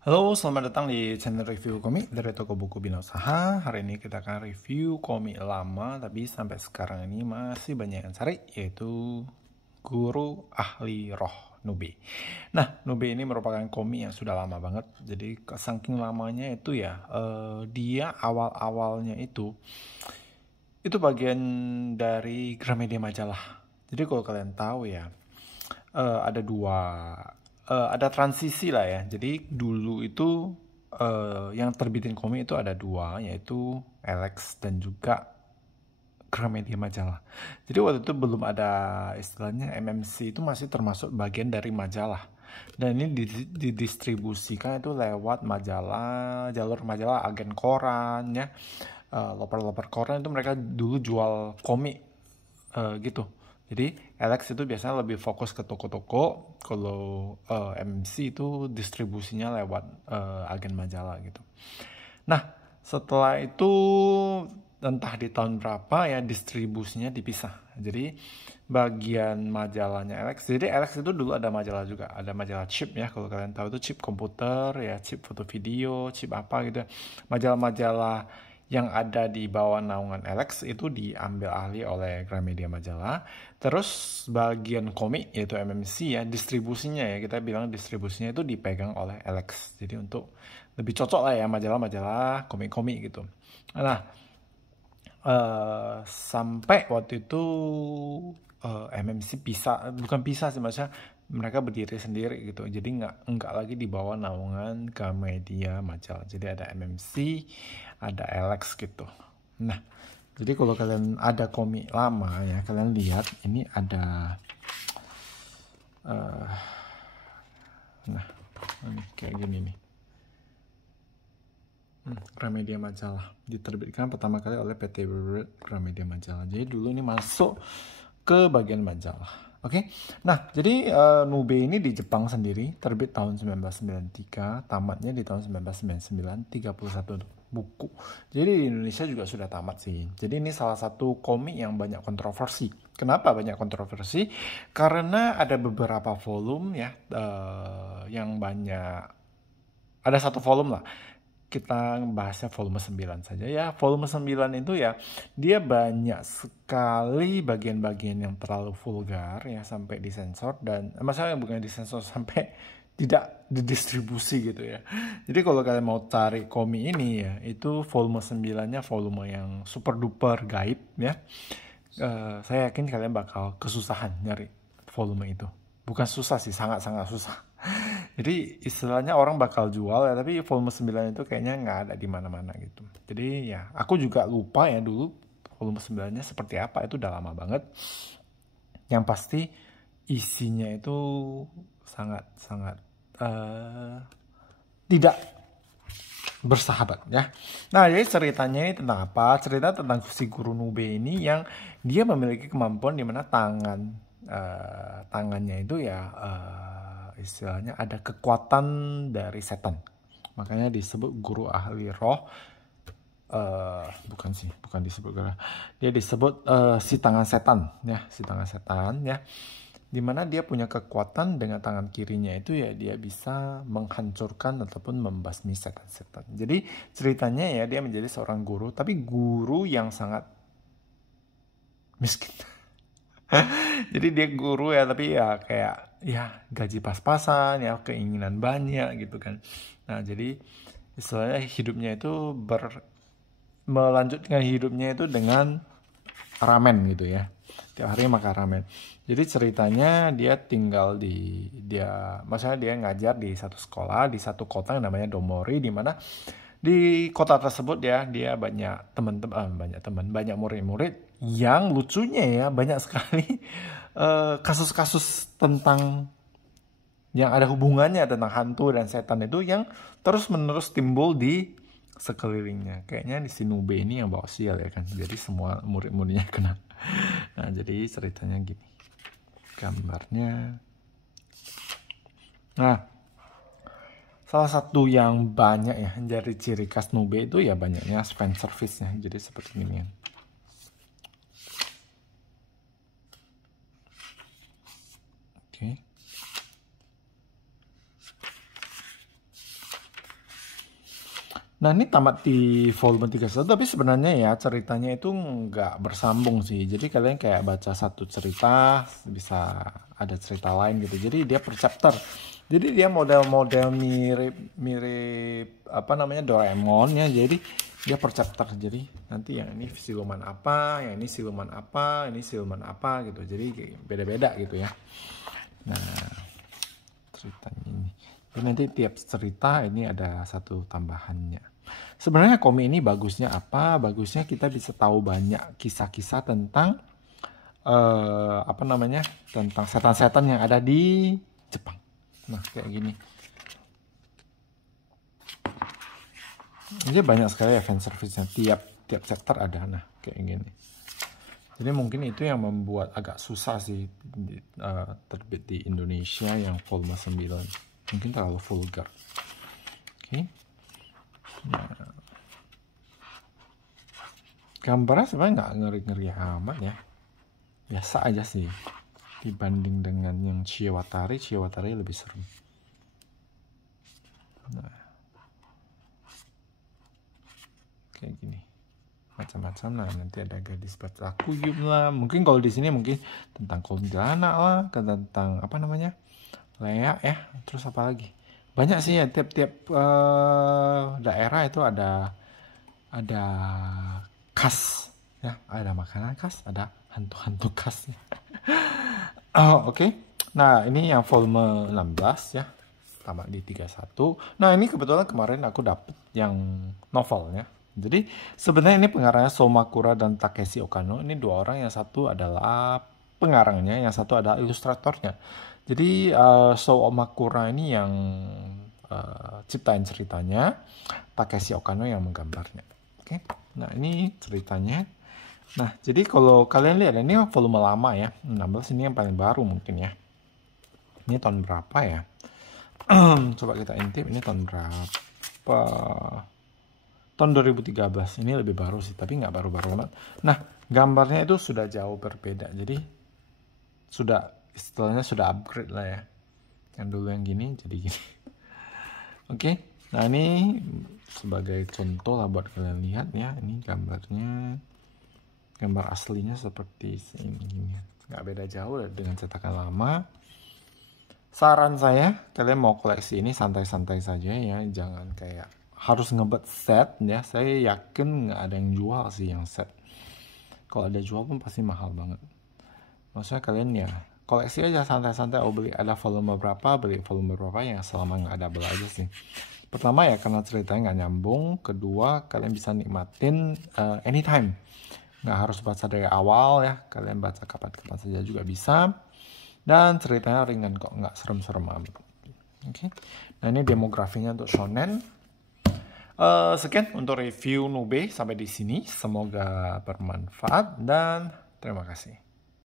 Halo, selamat datang di channel review komik dari toko buku Bina Usaha. Hari ini kita akan review komik lama, tapi sampai sekarang ini masih banyak yang cari, yaitu Guru Ahli Roh Nube. Nah, Nube ini merupakan komik yang sudah lama banget. Jadi, saking lamanya itu ya, dia awal-awalnya itu bagian dari Gramedia Majalah. Jadi kalau kalian tahu ya, ada dua, ada transisi lah ya. Jadi dulu itu yang terbitin komik itu ada dua, yaitu Alex dan juga Gramedia Majalah. Jadi waktu itu belum ada istilahnya MMC, itu masih termasuk bagian dari majalah. Dan ini didistribusikan itu lewat majalah, jalur majalah, agen koran ya, loper-loper koran itu mereka dulu jual komik gitu. Jadi Alex itu biasanya lebih fokus ke toko-toko, kalau MC itu distribusinya lewat agen majalah gitu. Nah, setelah itu entah di tahun berapa ya distribusinya dipisah. Jadi bagian majalahnya Alex. Jadi Alex itu dulu ada majalah juga, ada majalah chip ya, kalau kalian tahu itu chip komputer ya, chip foto video, chip apa gitu. Majalah-majalah yang ada di bawah naungan Alex itu diambil alih oleh Gramedia Majalah. Terus bagian komik yaitu MMC ya, distribusinya ya, kita bilang distribusinya itu dipegang oleh Alex. Jadi untuk lebih cocok lah ya majalah-majalah komik-komik gitu. Nah, sampai waktu itu MMC pisah, bukan pisah sih, maksudnya mereka berdiri sendiri gitu. Jadi nggak lagi di bawah naungan Gramedia Majalah. Jadi ada MMC, ada Alex gitu. Nah, jadi kalau kalian ada komik lama ya, kalian lihat ini ada nah ini kayak gini nih. Gramedia Majalah diterbitkan pertama kali oleh PT Gramedia Majalah. Jadi dulu ini masuk ke bagian majalah. Oke. Nah, jadi Nube ini di Jepang sendiri terbit tahun 1993, tamatnya di tahun 1999, 31 buku. Jadi di Indonesia juga sudah tamat sih. Jadi ini salah satu komik yang banyak kontroversi. Kenapa banyak kontroversi? Karena ada beberapa volume ya, yang banyak, ada satu volume lah, kita bahasnya volume 9 saja ya. Volume 9 itu ya, dia banyak sekali bagian-bagian yang terlalu vulgar ya, sampai disensor, dan masalah bukan disensor, sampai tidak didistribusi gitu ya. Jadi kalau kalian mau cari komik ini ya, itu volume 9-nya volume yang super duper gaib ya. Saya yakin kalian bakal kesusahan nyari volume itu. Bukan susah sih, sangat-sangat susah. Jadi istilahnya orang bakal jual ya, tapi volume 9 itu kayaknya nggak ada di mana-mana gitu. Jadi ya, aku juga lupa ya dulu volume 9-nya seperti apa, itu udah lama banget. Yang pasti isinya itu sangat-sangat tidak bersahabat ya. Nah, jadi ceritanya ini tentang apa? Cerita tentang si guru Nube ini yang dia memiliki kemampuan di mana tangannya itu ya, istilahnya ada kekuatan dari setan. Makanya disebut guru ahli roh. Bukan disebut guru. Dia disebut si tangan setan ya, si tangan setan ya. Dimana dia punya kekuatan dengan tangan kirinya itu ya, dia bisa menghancurkan ataupun membasmi setan-setan. Jadi ceritanya ya, dia menjadi seorang guru, tapi guru yang sangat miskin. Jadi dia guru ya, tapi ya kayak ya gaji pas-pasan ya, keinginan banyak gitu kan. Nah, jadi istilahnya hidupnya itu melanjutkan hidupnya itu dengan ramen gitu ya, tiap hari makan ramen. Jadi ceritanya maksudnya dia ngajar di satu sekolah di satu kota yang namanya Domori, di mana di kota tersebut ya, dia banyak banyak murid-murid yang lucunya ya, banyak sekali kasus-kasus tentang yang ada hubungannya tentang hantu dan setan itu yang terus-menerus timbul di sekelilingnya. Kayaknya di Sinube ini yang bawa sial ya kan. Jadi semua murid-muridnya kena. Nah, jadi ceritanya gini. Gambarnya. Nah, salah satu yang banyak ya dari ciri khas Nube itu ya banyaknya fan service-nya. Jadi seperti ini ya. Oke. Nah ini tamat di volume 31, tapi sebenarnya ya ceritanya itu nggak bersambung sih. Jadi kalian kayak baca satu cerita, bisa ada cerita lain gitu. Jadi dia per chapter. Jadi dia model-model mirip apa namanya Doraemon ya. Jadi dia per chapter. Jadi nanti yang ini siluman apa, yang ini siluman apa, ini siluman apa gitu. Jadi beda-beda gitu ya. Nah ceritanya ini. Jadi nanti tiap cerita ini ada satu tambahannya. Sebenarnya komik ini bagusnya apa? Bagusnya kita bisa tahu banyak kisah-kisah tentang apa namanya? Tentang setan-setan yang ada di Jepang. Nah, kayak gini. Jadi banyak sekali ya fan service-nya. Tiap chapter ada. Nah, kayak gini. Jadi mungkin itu yang membuat agak susah sih terbit di Indonesia yang volume 9. Mungkin terlalu vulgar. Oke. Nah, gambarnya sebenarnya nggak ngeri-ngeri amat ya. Biasa aja sih. Dibanding dengan yang Shiwatari lebih serem. Nah, kayak gini. Macam-macam lah. Nanti ada gadis Batakuyup lah. Mungkin kalau di sini mungkin tentang kuntilanak lah, tentang apa namanya? Leak ya. Terus apa lagi? Banyak sih ya, tiap-tiap daerah itu ada khas ya, ada makanan khas, ada hantu-hantu khas. Oke. Nah, ini yang volume 16 ya. Tamat di 31. Nah, ini kebetulan kemarin aku dapet yang novelnya. Jadi, sebenarnya ini pengarangnya Somakura dan Takeshi Okano. Ini dua orang, yang satu adalah pengarangnya, yang satu adalah ilustratornya. Jadi, Somakura ini yang ciptain ceritanya, Takeshi Okano yang menggambarnya. Oke. Nah, ini ceritanya. Nah, jadi kalau kalian lihat, ini volume lama ya. 16 ini yang paling baru mungkin ya. Ini tahun berapa ya? Coba kita intip, ini tahun berapa? Tahun 2013. Ini lebih baru sih, tapi nggak baru-baru banget. Nah, gambarnya itu sudah jauh berbeda. Jadi, istilahnya sudah upgrade lah ya. Yang dulu yang gini, jadi gini. Oke. Nah, ini sebagai contoh lah buat kalian lihat ya. Ini gambarnya, gambar aslinya seperti ini. Nggak beda jauh dengan cetakan lama. Saran saya, kalian mau koleksi ini santai-santai saja ya. Jangan kayak harus ngebet set ya. Saya yakin nggak ada yang jual sih yang set. Kalau ada jual pun pasti mahal banget. Maksudnya kalian ya koleksi aja santai-santai. Oh, beli ada volume berapa, beli volume berapa ya, selama nggak ada beli aja sih. Pertama ya karena ceritanya nggak nyambung. Kedua, kalian bisa nikmatin anytime. Nggak harus baca dari awal ya. Kalian baca kapan-kapan saja juga bisa. Dan ceritanya ringan kok, nggak serem-serem amat. Oke. Nah, ini demografinya untuk shonen. Sekian untuk review Nube sampai di sini. Semoga bermanfaat dan terima kasih.